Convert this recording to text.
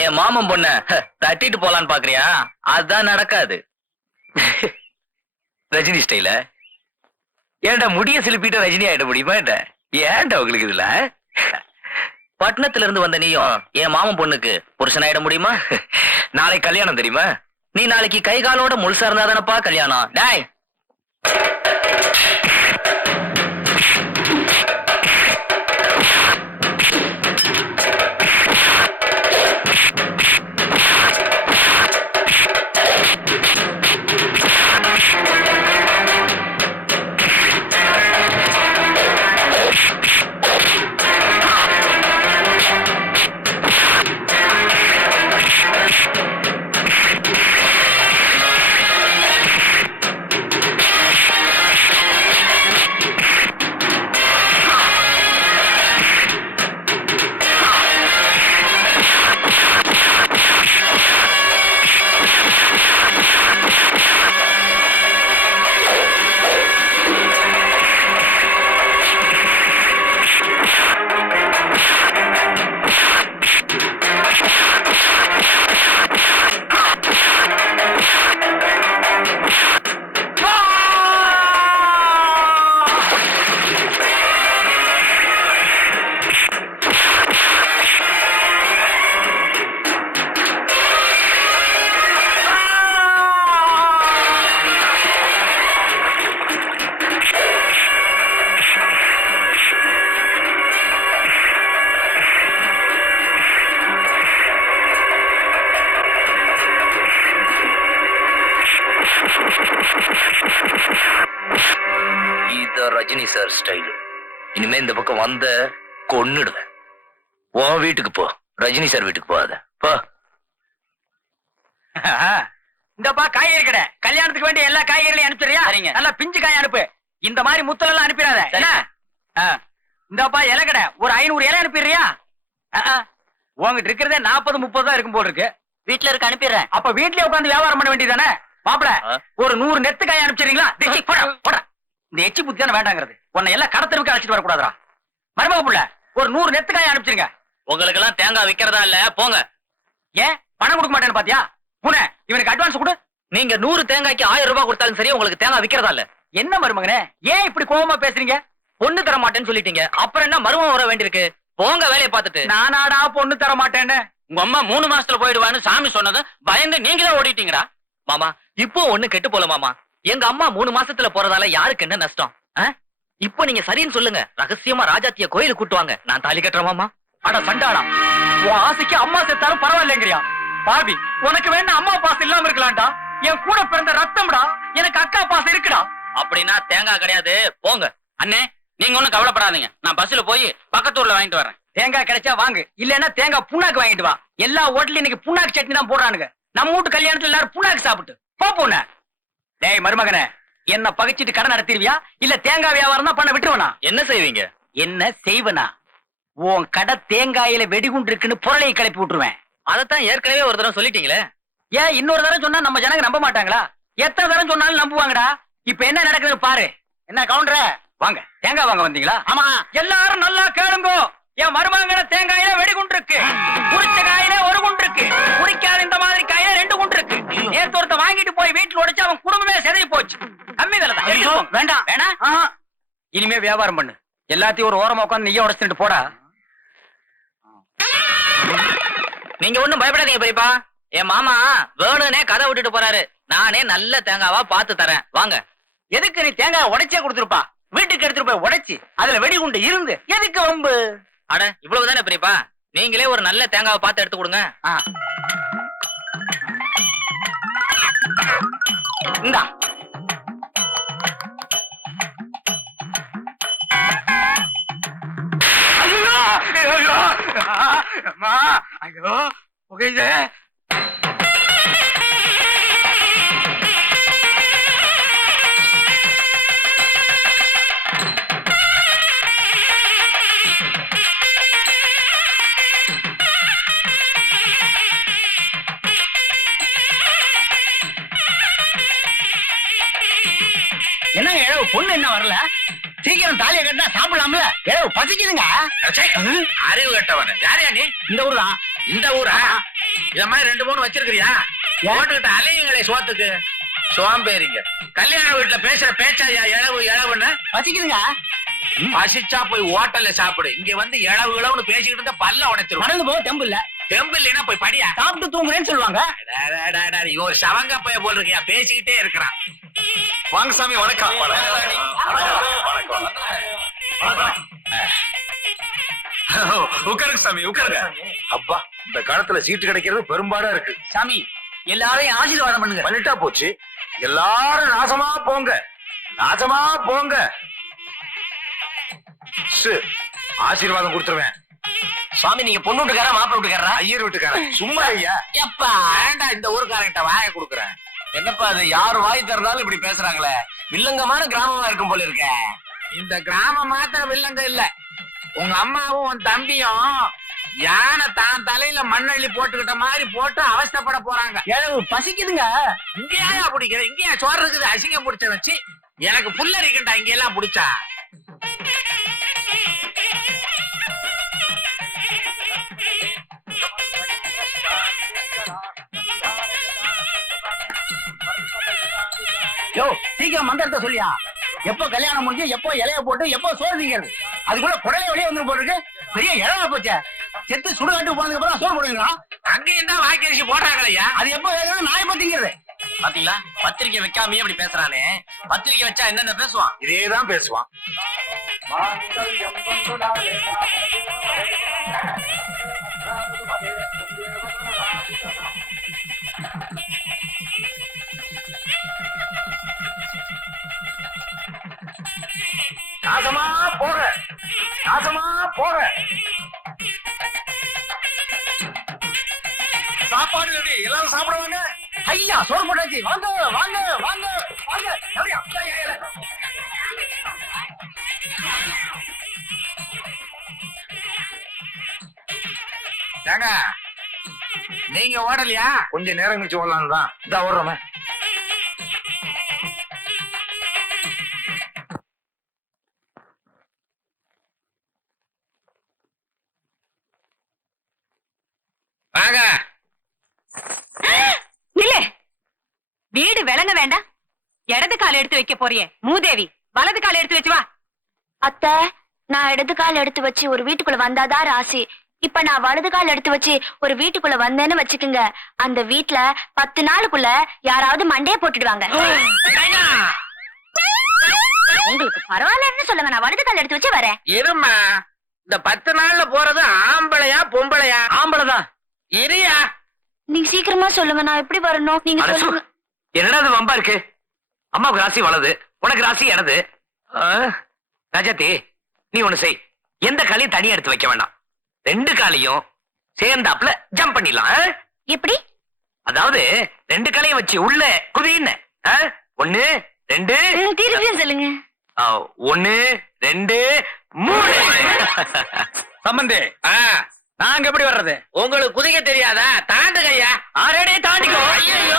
என் மாமன் பொண்ண தட்டிட்டு போலான்னு பாக்குறியா? அதுதான் நடக்காது. ரஜினி ஸ்டைல ஏன்டா முடிய சிலிப்பிட்டு ரஜினி ஆயிட முடியுமா? ஏன்டா உங்களுக்கு இதுல? பட்டணத்துல இருந்து வந்த நீயும் என் மாமன் பொண்ணுக்கு புருஷன் ஆயிட முடியுமா? நாளைக்கு கல்யாணம் தெரியுமா? நீ நாளைக்கு கை காலோட முழுசா இருந்தா தானப்பா கல்யாணம். டாய் ரஜினி சார் ஸ்டைல். இனிமே இந்த பக்கம் வந்த கொன்னுடுவேன். உன் வீட்டுக்கு போ, ரஜினி சார் வீட்டுக்கு போகாத. போ. இந்தப்பா காய்கறி கடை. கல்யாணத்துக்கு வேண்டிய எல்லா காய்கறிகளையும் அனுப்பிச்சிரியா? நல்லா பிஞ்சு காய் அனுப்பு. இந்த மாதிரி முத்தல் எல்லாம் அனுப்பிடாத. இந்தப்பா இலை கடை. ஒரு 500 இலை அனுப்பிடுறியா? உங்ககிட்ட இருக்கிறதே 40-30 தான் இருக்கும் போல் இருக்கு. வீட்டுல இருக்க அனுப்பிடுறேன். அப்ப வீட்லயே உட்காந்து வியாபாரம் பண்ண வேண்டியதானே? மாப்பிள ஒரு 100 நெத்து காய் அனுப்பிச்சிருங்களா? இந்த எச்சி புத்தி தானே வேண்டாங்கிறது. உன்னை எல்லாம் கடத்தலுக்கு அழைச்சிட்டு வரக்கூடாதுரா. மருமக புள்ள ஒரு 100 நெத்து காய் அனுப்பிச்சிருங்க. உங்களுக்கு எல்லாம் தேங்காய் விக்கிறதா இல்ல? போங்க. ஏன் பணம் கொடுக்க மாட்டேன்னு பாத்தியா? புனே இவனுக்கு அட்வான்ஸ் கொடு. நீங்க 100 தேங்காய்க்கு 1000 ரூபாய் கொடுத்தாலும் சரி, உங்களுக்கு தேங்காய் விக்கிறதா இல்ல. என்ன மருமகனே, ஏன் இப்படி கோவமா பேசுறீங்க? பொண்ணு தர மாட்டேன்னு சொல்லிட்டீங்க, அப்புறம் என்ன மருமகன் வர வேண்டியிருக்கு? போங்க வேலையை பார்த்துட்டு. நானாடா பொண்ணு தர மாட்டேன்னு? உங்க அம்மா 3 மாசத்துல போயிடுவான்னு சாமி சொன்னது பயந்து நீங்க தான் ஓடிட்டீங்கடா. மாமா இப்போ ஒண்ணு கெட்டு போல மாமா. எங்க அம்மா 3 மாசத்துல போறதால யாருக்கு என்ன நஷ்டம்? இப்போ நீங்க சரின்னு சொல்லுங்க. ரகசியமா ராஜாத்திய கோயிலுக்கு கூட்டுவாங்க, நான் தாலி கட்டுறேன் மாமா. அட சண்டாளா, உன் ஆசைக்கு அம்மா செத்தாலும் பரவாயில்லைங்கிறியா? பாவி, உனக்கு வேணா அம்மா பாசம் இல்லாம இருக்கலாம்டா. என் கூட பிறந்த ரத்தம்டா, எனக்கு அக்கா பாசம் இருக்குடா. அப்படின்னா தேங்காய் கிடையாது, போங்க. அண்ணே நீங்க ஒண்ணும் கவலைப்படாதீங்க, நான் பஸ்ல போய் பக்கத்தூர்ல வாங்கிட்டு வரேன். தேங்காய் கிடைச்சா வாங்கு, இல்லன்னா தேங்காய் புண்ணாக்கு வாங்கிட்டு வா. எல்லா ஹோட்டலும் இன்னைக்கு புண்ணாக்கு சட்னி தான் போடுறானுங்க. நம்ம வீட்டு கல்யாணத்துல எல்லாரும் புண்ணாக்கு சாப்பிட்டு போன. டேய் மருமகனே, என்ன பகைச்சிட்டு கடை நடத்திருவியா இல்ல தேங்காய் வியாபாரம் தான் பண்ண விட்டுருவனா? என்ன செய்வீங்க? என்ன செய்வனா? உன் கடை தேங்காயில வெடிகுண்டு இருக்குன்னு பொருளையை கிளப்பி விட்டுருவேன். அதத்தான் ஏற்கனவே ஒரு தடவை சொல்லிட்டீங்களே. ஏன் இன்னொரு தடவை சொன்னா நம்ம ஜனங்க நம்ப மாட்டாங்களா? எத்தனை தடவை சொன்னாலும் நம்புவாங்கடா. இப்ப என்ன நடக்குது பாரு. என்ன கவுண்டர, வாங்க தேங்காய் வாங்க வந்தீங்களா? ஆமா. எல்லாரும் நல்லா கேளுங்க. என் மருமகன தேங்காயில வெடிகுண்டு இருக்கு, குறிச்ச காயில ஒரு குண்டு இருக்கு, குறிக்காத இந்த மாதிரி காயில 2 குண்டு இருக்கு. நேத்து ஒருத்த வாங்கிட்டு போய் வீட்டுல உடைச்சு அவன் குடும்பமே செதறி போச்சு. கம்மி விலை தான். வேண்டாம் வேணாம், இனிமே வியாபாரம் பண்ணு. எல்லாத்தையும் ஒரு ஓரமா உட்காந்து நீயே உடைச்சிட்டு போடா. நீங்க ஒண்ணும் பயப்படாதீங்க பெரியப்பா. என் மாமா வேணுனே கதை விட்டுட்டு போறாரு. நானே நல்ல தேங்காவா பார்த்து தரேன், வாங்க. எதுக்கு நீ தேங்காய் உடைச்சே கொடுத்துருப்பா? வீட்டுக்கு எடுத்துட்டு போய் உடைச்சு அதுல வெடிகுண்டு இருந்து எதுக்கு வம்பு? அட இவ்வளவுதானே பெரியப்பா, நீங்களே ஒரு நல்ல தேங்காவை பார்த்து எடுத்து கொடுங்க. இந்தா. ஐயோ புகையுது. என்னங்க ஏழு பொண்ணு என்ன வரல? சீக்கிரம் தாலியை கட்டினா சாப்பிடலாம்ல? ஏழு பசிக்குதுங்க. அறிவு கட்டவன யாரையா நீ? இந்த ஊர் தான். இந்த ஊரா? இத மாதிரி 2 3 வச்சிருக்கிறியா? போட்டுக்கிட்ட அலையுங்களே சோத்துக்கு சோம்பேறிங்க. கல்யாண வீட்டுல பேசுற பேச்சாயா இழவு இழவுன்னு? வச்சுக்குதுங்க. பசிச்சா போய் ஹோட்டல்ல சாப்பிடு. இங்க வந்து இழவு இழவுன்னு பேசிக்கிட்டு இருந்தா பல்ல உடைச்சிரும். நடந்து போக தெம்பு இல்ல. தெம்பு இல்லைன்னா போய் படியா. சாப்பிட்டு தூங்குறேன்னு சொல்லுவாங்க. இவன் ஒரு சவங்க பைய போல் இருக்கியா, பேசிக்கிட்டே இருக்கிறான். வாங்க சாமி, வணக்கம். உட்காருங்க சாமி, உட்காருங்க. அப்பா, இந்த காலத்துல சீட்டு கிடைக்கிறது பெரும்பாடா இருக்கு. சாமி, எல்லாரையும் ஆசீர்வாதம் பண்ணுங்க. பண்ணிட்டா போச்சு. எல்லாரும் நாசமா போங்க, நாசமா போங்க. ஆசீர்வாதம் கொடுத்துருவேன். சுவாமி, நீங்க பொண்ணு வீட்டுக்காரா மாப்பிள்ளை வீட்டுக்காரா? ஐயர் வீட்டுக்காரன். சும்மா ஐயா. எப்பா ஏண்டா இந்த ஊருக்காரங்கிட்ட வாய கொடுக்குறேன். என்னப்பா அது, யாரு வாய் திறந்தாலும் இப்படி பேசுறாங்களே. வில்லங்கமான கிராமமா இருக்கும் போல இருக்க. இந்த கிராமம் மாத்திரம் வில்லங்க இல்ல. உங்க அம்மாவும் உன் தம்பியும் யானை தான் தலையில மண்ணள்ளி போட்டுக்கிட்ட மாதிரி போட்டு அவஸ்தைப்பட போறாங்க. இழவு பசிக்குதுங்க. இங்கேயா பிடிக்கிற? இங்கேயா சோறு இருக்குது? அசிங்கம் பிடிச்ச வச்சு எனக்கு புல்லரிக்கண்டா இங்க எல்லாம் பிடிச்சா. யோ, சீக்கிரம் மந்திரத்தை சொல்லியா. எப்போ கல்யாணம் முடிஞ்சு, எப்போ இலைய போட்டு, எப்போ சோறு திங்கிறது? அதுக்குள்ள குடலை வெளியே வந்து போட்டுருக்கு. பெரிய இழவா போச்சே. செத்து சுடுகாட்டு போனதுக்கு அப்புறம் சோறு போடுவீங்களா? அங்கேயும் தான் வாய்க்கரிசி போடுறாங்களையா. அது எப்போ வேகணும், நான் எப்போ திங்கிறது? பாத்தீங்களா, பத்திரிக்கை வைக்காமயே அப்படி பேசுறானே. பத்திரிக்கை வச்சா என்னென்ன பேசுவான்? இதேதான் பேசுவான். நாசமா போக, நாசமா போக. சாப்பாடு ரெடி, எல்லாரும் சாப்பிடுவாங்க. ஐயா, சோறு போட்டாச்சு. வாங்க வாங்க வாங்க வாங்க. எப்படியா? ஏங்க, நீங்க ஓடலையா? கொஞ்சம் நேரம் கழிச்சு ஓடலாம் தான். இதா ஓடுறோமே. வாங்க. இல்ல, வீடு விளங்க வேண்டாம். இடது கால் எடுத்து வைக்க போறியே மூதேவி, வலது கால் எடுத்து வச்சு வா. அத்தை, நான் இடது கால் எடுத்து வச்சு ஒரு வீட்டுக்குள்ள வந்தாதான் ராசி. இப்ப நான் வலது கால் எடுத்து வச்சு ஒரு வீட்டுக்குள்ள வந்தேன்னு வச்சுக்குங்க, அந்த வீட்டுல 10 நாளுக்குள்ள யாராவது மண்டைய போட்டுடுவாங்க. உங்களுக்கு பரவாயில்லன்னு சொல்லுங்க, நான் வலது கால் எடுத்து வச்சு வரேன். இருமா, இந்த 10 நாள்ல போறது ஆம்பளையா பொம்பளையா? ஆம்பளைதான். இரியா. நீங்க சீக்கிரமா சொல்லுங்க, நான் எப்படி வரணும் நீங்க சொல்லுங்க. என்னடா அது வம்பா இருக்கு? அம்மாவுக்கு ராசி வலது, உனக்கு ராசி இடது. ராஜாத்தி, நீ ஒண்ணு செய். எந்த காலையும் தனியா எடுத்து வைக்க வேண்டாம். 2 காலையும் சேர்ந்தாப்புல ஜம்ப் பண்ணிடலாம். எப்படி? அதாவது 2 காலையும் வச்சு உள்ள குதின்னு. 1 2 திருப்பியும் சொல்லுங்க. 1 2 3. சம்பந்தி, நாங்க எப்படி வர்றது? உங்களுக்கு குதிக்க தெரியாதா? தாண்டுங்க ஐயா. ஆல்ரெடி தாண்டிக்கோ. ஐயோ,